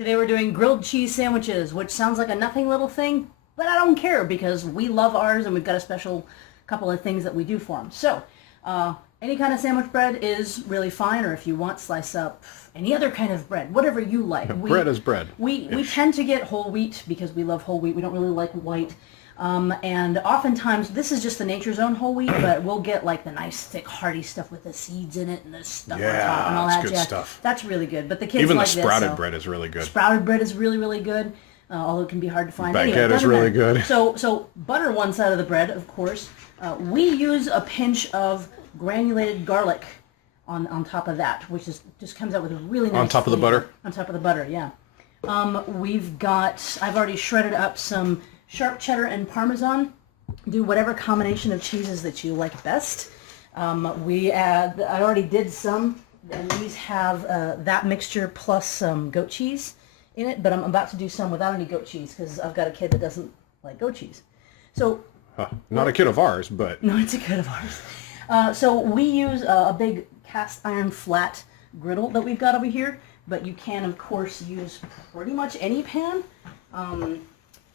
Today we're doing grilled cheese sandwiches, which sounds like a nothing little thing, but I don't care because we love ours and we've got a special couple of things that we do for them. So, any kind of sandwich bread is really fine, or if you want, slice up any other kind of bread, whatever you like. Yeah, bread is bread. We tend to get whole wheat because we love whole wheat. We don't really like white. And oftentimes, this is just the Nature's Own whole wheat, but we'll get like the nice, thick, hearty stuff with the seeds in it and the stuff on top and all that. Good stuff. That's really good. But the kids even like the sprouted bread is really good. Sprouted bread is really, really good, although it can be hard to find. Baguette is really good. So butter one side of the bread, of course. We use a pinch of granulated garlic on top of that, which just comes out with a really nice on top of the butter. On top of the butter, yeah. I've already shredded up some sharp cheddar and Parmesan. Do whatever combination of cheeses that you like best. I already did some, and these have that mixture plus some goat cheese in it, but I'm about to do some without any goat cheese because I've got a kid that doesn't like goat cheese. So, not a kid of ours, but... No, it's a kid of ours. So we use a big cast iron flat griddle that we've got over here, but you can, of course, use pretty much any pan.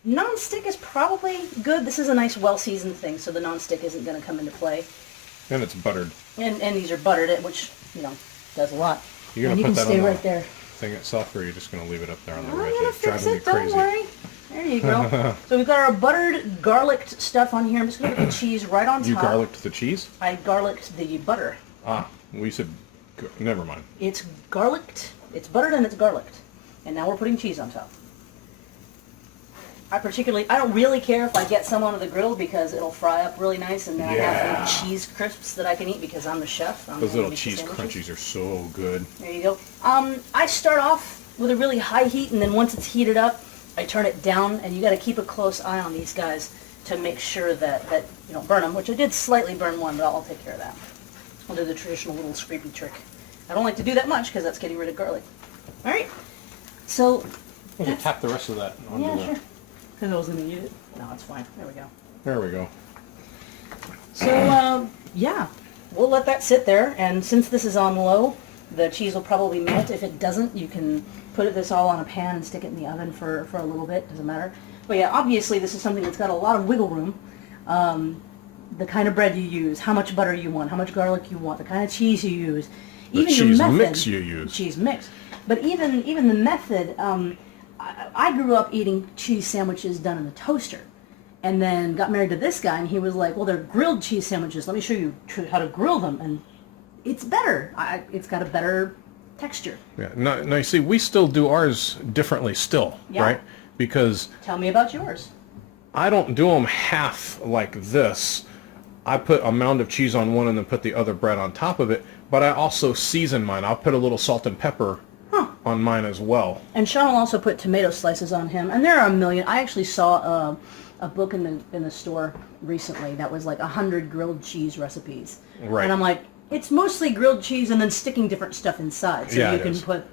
Non-stick is probably good. This is a nice well-seasoned thing, so the non-stick isn't going to come into play. And it's buttered. And these are buttered, which, does a lot. You're going to to put that stay on right there. Thing itself, or are you just going to leave it up there on the ridge? I'm going to fix it, don't worry. There you go. So we've got our buttered, garlicked stuff on here. I'm just going to put the cheese right on top. You garlicked the cheese? I garlicked the butter. We said... Never mind. It's garlicked, it's buttered, and it's garlicked. And now we're putting cheese on top. I don't really care if I get some onto the griddle because it'll fry up really nice, and then I have little cheese crisps that I can eat because I'm the chef. Those little cheese crunchies are so good. There you go. I start off with a really high heat, and then once it's heated up, I turn it down, and you got to keep a close eye on these guys to make sure that you don't burn them, which I did slightly burn one, but I'll take care of that. I'll do the traditional little scrapey trick. I don't like to do that much because that's getting rid of garlic. All right. So. We'll tap the rest of that onto Yeah, sure. Because I was going to eat it. No, it's fine. There we go. There we go. So, yeah. We'll let that sit there, and since this is on low, the cheese will probably melt. If it doesn't, you can put this all on a pan and stick it in the oven for a little bit. Doesn't matter. But yeah, obviously this is something that's got a lot of wiggle room. The kind of bread you use, how much butter you want, how much garlic you want, the kind of cheese you use. The cheese mix you use. Cheese mix. But even the method, I grew up eating cheese sandwiches done in the toaster. And then got married to this guy, and he was like, well, they're grilled cheese sandwiches. Let me show you how to grill them. And it's better. It's got a better texture. Yeah. Now you see, we still do ours differently still, right? Because... Tell me about yours. I don't do them half like this. I put a mound of cheese on one and then put the other bread on top of it. But I also season mine. I'll put a little salt and pepper on mine as well. And Sean will also put tomato slices on him. And there are a million. I actually saw a book in the store recently that was like 100 grilled cheese recipes. Right. And I'm like, it's mostly grilled cheese and then sticking different stuff inside. So you can put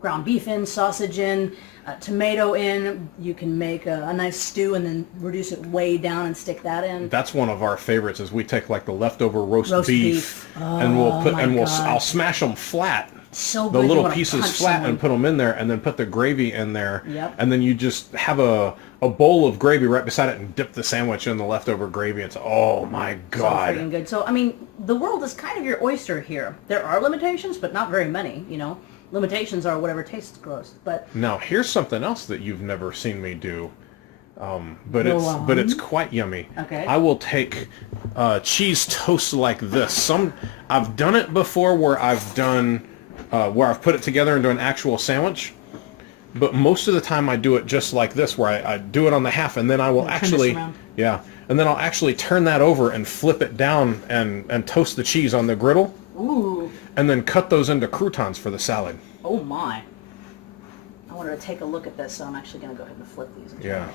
ground beef in, sausage in, tomato in. You can make a nice stew and then reduce it way down and stick that in. That's one of our favorites. Is we take like the leftover roast beef and I'll smash them flat. So the little pieces flat and put them in there, and then put the gravy in there. Yep. And then you just have a bowl of gravy right beside it and dip the sandwich in the leftover gravy. It's oh my God. So freaking good. So I mean, the world is kind of your oyster here. There are limitations, but not very many. Limitations are whatever tastes gross. But now here's something else that you've never seen me do, but it's quite yummy. Okay. I will take cheese toast like this. I've done it before where I've put it together into an actual sandwich, but most of the time I do it just like this, where I do it on the half, and then I will and then I'll actually turn that over and flip it down and toast the cheese on the griddle. Ooh. And then cut those into croutons for the salad. Oh my. I wanted to take a look at this, so I'm actually going to go ahead and flip these.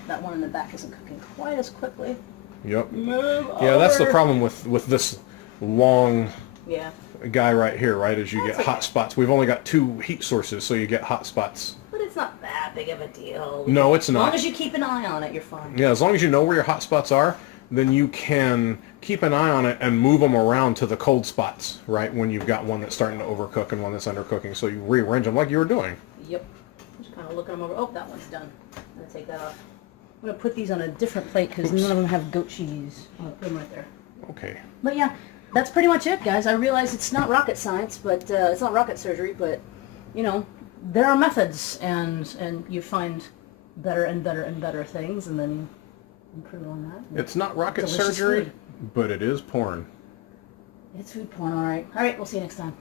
That one in the back isn't cooking quite as quickly. Yep. That's the problem with this long guy right here, right? As you get hot spots. We've only got 2 heat sources, so you get hot spots. But it's not that big of a deal. No, it's not. As long as you keep an eye on it, you're fine. Yeah, as long as you know where your hot spots are, then you can keep an eye on it and move them around to the cold spots, right? When you've got one that's starting to overcook and one that's undercooking, so you rearrange them like you were doing. Yep. Just kind of looking them over. Oh, that one's done. I'm going to take that off. I'm going to put these on a different plate because none of them have goat cheese. I'll put them right there. Okay. But yeah, that's pretty much it, guys. I realize it's not rocket science, but it's not rocket surgery, but, you know, there are methods, and you find better and better and better things, and then you improve on that. It's not rocket Delicious surgery, food. but it is porn. It's food porn, all right. All right, we'll see you next time.